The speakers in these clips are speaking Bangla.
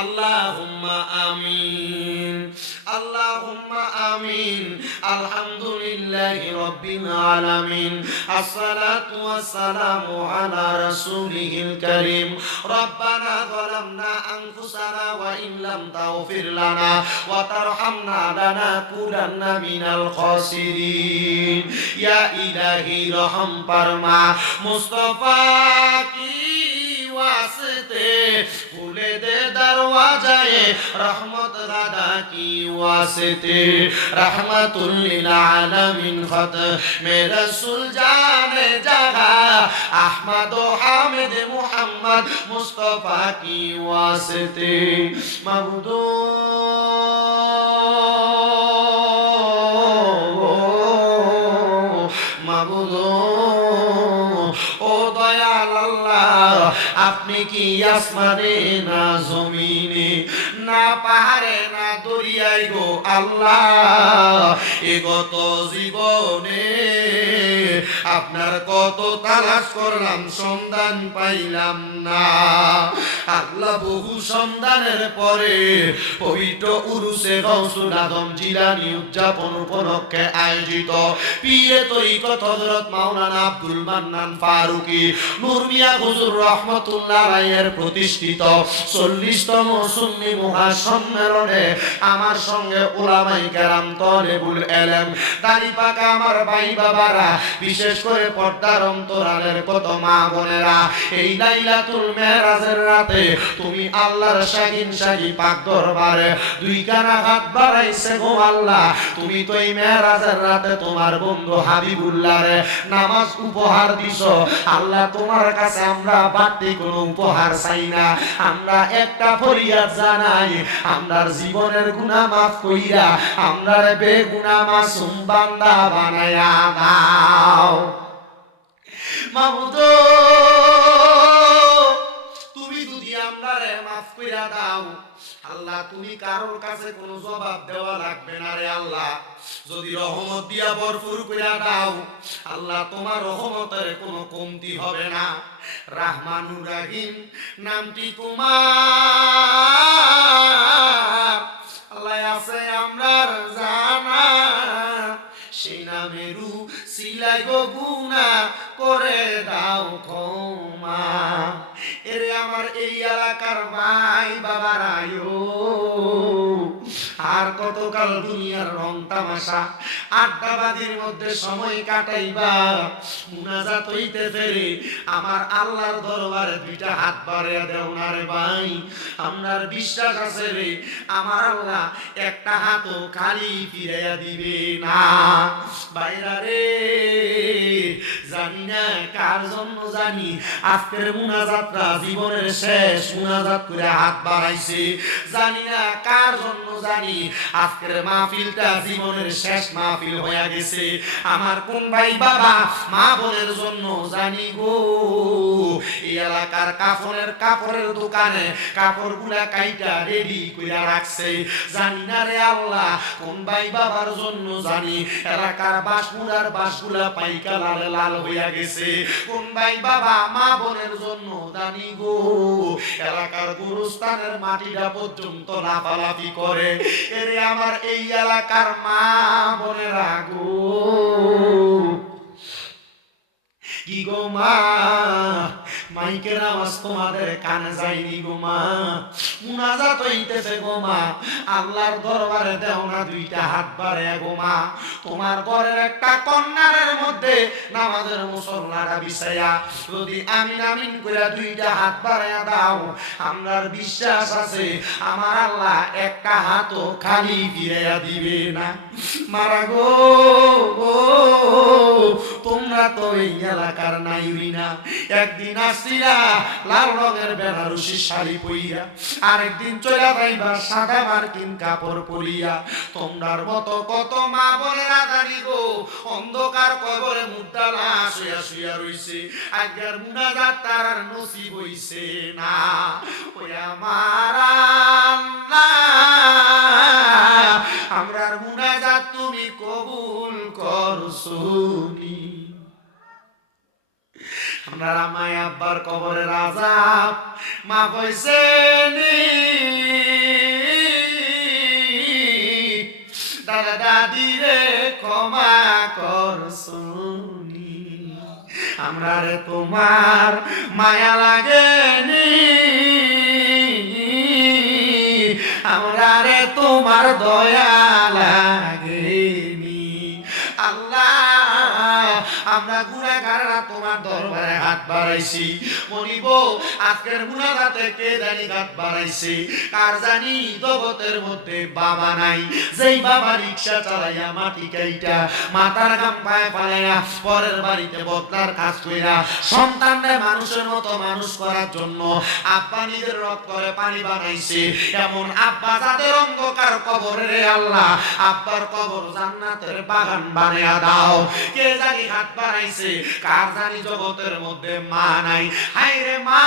আল্লাহুম্মা আমিন, আল্লাহুম্মা আমিন। আলহামদুলিল্লাহি রাব্বিল আলামিন। আসসালাতু ওয়াসসালামু আলা রাসূলিল কারীম। রব্বানা যালামনা আনফুসানা ওয়া ইন লাম তাগফির লানা ওয়া তারহামনা লানাকুনান্না মিনাল খাসিরিন। ইয়া ইলাহি রহম ফরমা, মুস্তাফা কি वास्ते खुले दे दरवाजाए रहमत दादा की वास्ते रहमतुल लिल आलमीन खत मेरा रसूल जाने जहा अहमद हामिद मुहम्मद मुस्तफा की वास्ते मबदू আপনি কি আসমানে না জমিনে না পাহাড়ে না দরিয়ায় গো আল্লাহ, এ গত জীবনে আপনার কত তালাশ করলাম সন্ধান পাইলাম না আল্লাহ। বহু সন্ধানের পরে পবিত্র উরুসে গৌসুল আজম জিলানী উদযাপন উপলক্ষে আয়োজিত পীরে তরিকত হযরত মাওলানা আব্দুল মান্নান ফারুকী নূর মিয়া হুজুর রহমাতুল্লাহ আলাইহির প্রতিষ্ঠিত 40তম সুন্নি মহাসম্মেলনে আমার সঙ্গে উলামায়ে কেরাম, তলেবুল ইলম, দাড়ি পাকা আমার ভাই বাবারা, বিশেষ করে পর্দার অন্তরালের কত মা বোনেরা, এই লাইলাতুল মেরাজের রাতে তুমি আল্লাহর শাগিন শাগি পাক দরবারে দুই কানা হাত বাড়াইছে গো আল্লাহ। তুমি তো এই মেরাজের রাতে তোমার বন্ধু হাবিবুল্লাহরে নামাজ উপহার দিছো আল্লাহ। তোমার কাছে আমরা বাড়তি কোনো উপহার চাই না, আমরা একটা ফরিয়াদ জানাই, আমরার জীবনের গুনাহ মাফ কইরা আমরার বেগুনাহ মাসুম বান্দা বানায়া দাও মাবুদ। তুমি যদি আমরারে মাফ কইরা দাও আল্লাহ, তুমি কারোর কাছে কোনো জবাব দেওয়া লাগবে না রে আল্লাহ। যদি রহমত দিয়া ভরপুর কইরা দাও আল্লাহ, তোমার রহমতের কোনো কমতি হবে না। রাহমানুর রাহিম নামটি তোমার আল্লাহ আছে আমরার জানা, সেই নামেরু সিলাই গো গুনাহ করে দাও ক্ষমা। এরে আমার এই এলাকার ভাই বাবারায়ো, আর কতকাল দুনিয়ার রং তামাশা আড্ডাবাজির মধ্যে সময় কাটাইবা? মুনাজাত হইতে ফেরে আমার আল্লাহর দরবারে দুইটা হাত বাড়াইয়া দেও না রে ভাই। আপনার বিশ্বাস আছে রে আমার আল্লাহ একটা হাতও খালি ফিরাইয়া দিবে না। বাইরা রে জানি না কার জন্য জানি আজকের মুনাজাতটা জীবনের শেষ মুনাজাত করে হাত বাড়াইছে, জানি না কার জন্য জানি আজকের মাহফিলটা জীবনের শেষ মাহফিল হয়ে গেছে। আমার কোন ভাই বাবা মা বোনের জন্য জানি গো এই এলাকার কাপড়ের দোকানে কাপড়গুলা কাইটা রেডি কইরা রাখছে, জানি না রে আল্লাহ কোন ভাই বাবার জন্য জানি এলাকার বাঁশমুড়ার বাঁশগুলা পাইকা লাল লাল হইয়া গেছে, কোন ভাই বাবা মা বোনের জন্য জানি গো এলাকার গুরুস্থানের মাটিটা পর্যন্ত লাফালাফি করে। এরে আমার এই এলাকার মা বোনেরা গো, কি গো মা মাইকের আওয়াজ তোমাদের কানে যায়নি গো মা? মুনাজাত হইতেছে গো মা, আল্লাহর দরবারে দেও না দুইটা হাত বাড়াইয়া গো মা। তোমার ঘরের একটা কর্নারের মধ্যে নামাজের মুসল্লাটা বিছাইয়া যদি আমিন আমিন কইরা দুইটা হাত বাড়াইয়া দাও, আমরার বিশ্বাস আছে আমার আল্লাহ একটা হাতও খালি ফিরাইয়া দিবে না। মারা গো তোমরা তো এই এলাকার নাইরি না। একদিন আসছিলা লাল রঙের বেনারসি শাড়ি পইরা, আরেকদিন চলা যাইবা সাদা মার্কিন কাপড় পরিয়া। তোমরার মতো কত মা বোনেরা জানি গো অন্ধকার কবরে মুদ্দালা শুয়া শুয়া রইছে, আজ্ঞার মুনাজাত তার আর নসিব হইছে না। ওই আমার আল্লাহ আমরার মুনাজাত তুমি কবুল করছুনি। আমরা মায় আব্বার কবরের আযাব মাফ হইছে নি। আমরারে তোমার মায়া লাগেনি, আমরারে তোমার দয়া লাগেনি। আল্লাহ আমরা গুনাহগাররা তোমার দরবারে হাত বাড়াইছি, বলিব আজকের মুনাজাতে কে জানি হাত বাড়াইছে, কার জানি জগতের মধ্যে বাবা নাই, যেই বাবা রিকশা চালাইয়া মাটি কাইটা মাথার গাম পায়ে ফালাইয়া পরের বাড়িতে বদলার কাজ কইরা সন্তানরে মানুষের মতো মানুষ করার জন্য আব্বা নিজের রক্ত করে পানি বানাইছে, এমন আব্বা যাদের অন্ধকার কবরে রে আল্লাহ আব্বার কবর জান্নাতের বাগান বানায়া দাও। কে জানি হাত বাড়াইছে, কার জানি জগতের মধ্যে মা নাই, হায় রে মা,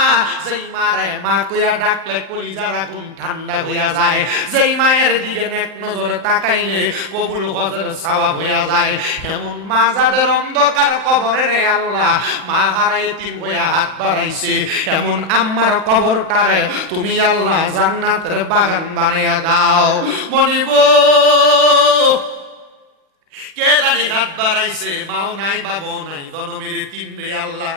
যেই মারে মা কইয়া ডাকলে কলিজার আগুন ঠান্ডা হইয়া যায়, যেই মায়ের দিকে এক নজরে তাকাইলে কবুল হজের সওয়াব হইয়া যায়, এমন মা যাদের অন্ধকার কবরে রে আল্লাহ মা হারাই তিন হইয়া হাত বাড়াইছে, এমন আম্মার কবরটারে তুমি আল্লাহ জান্নাতের বাগান বানাইয়া দাও। বলিব কে জানি হাত বাড়াইছে, মাও নাই বাবাও নাই, জনমের তিন রে আল্লাহ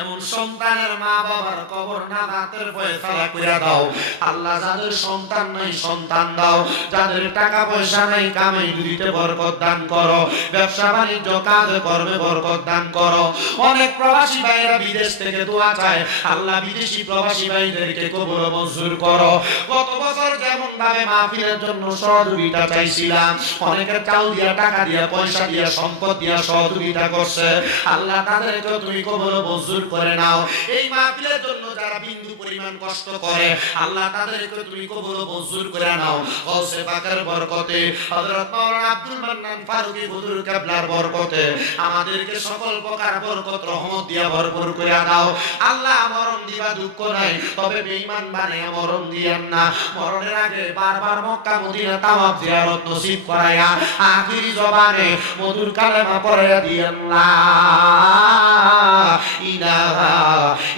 এমন সন্তানের মা বাবার কবর না রাতের ফয়সালা কইরা দাও। আল্লাহ যাদের সন্তান নাই সন্তান দাও, যাদের টাকা পয়সা নাই কামাই দিতে বরকত দান করো, ব্যবসা বাণিজ্য কাজে কর্মে বরকত দান করো। অনেক প্রবাসী ভাইরা বিদেশ থেকে দোয়া চায়, আল্লাহ বিদেশি প্রবাসী ভাইদেরকে কবুল মঞ্জুর করো। গত বছর যেমন ভাবে মাহফিলের জন্য সহযোগিতা চাইছিলাম, অনেকের চাল দিয়া টাকা দিয়া পয়সা দিয়া সম্পদ দিয়া সহযোগিতা করছে, আল্লাহ তাদেরকে তুমি কবুল মঞ্জুর করে নাও। এই মাহফিলের জন্য যারা বিন্দু পরিমাণ কষ্ট করে আল্লাহ তাদেরকে তুমি কবুল মঞ্জুর করে নাও। গৌসে পাকের বরকতে, হযরত মাওলানা আব্দুল মান্নান ফারুকী হুজুর কিবলার বরকতে আমাদেরকে সকল প্রকার বরকত রহমত দিয়া ভরপুর করে দাও। আল্লাহ মরণ দিবা দুঃখ নাই, তবে বেঈমান বানায়া মরণ দিয়েন না। মরণের আগে বারবার মক্কা মদিনা তাওয়াফ জিয়ারত নসিব করায়া আখিরি জবানে মধুর কালেমা পড়াইয়া দিয়েন, লা ইলাহা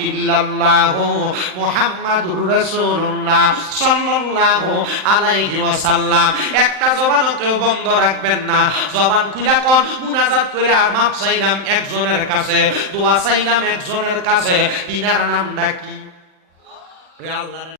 ইল্লাল্লাহু মুহাম্মাদুর রাসূলুল্লাহ সাল্লাল্লাহু আলাইহি ওয়াসাল্লাম। একটা জবানও কেউ বন্ধ রাখবেন না, জবান খুলে কোন মুনাজাত করে মাপ চাইলাম একজনের কাছে, দোয়া চাইলাম একজনের কাছে, ইনার নামটা কি? আল্লাহ।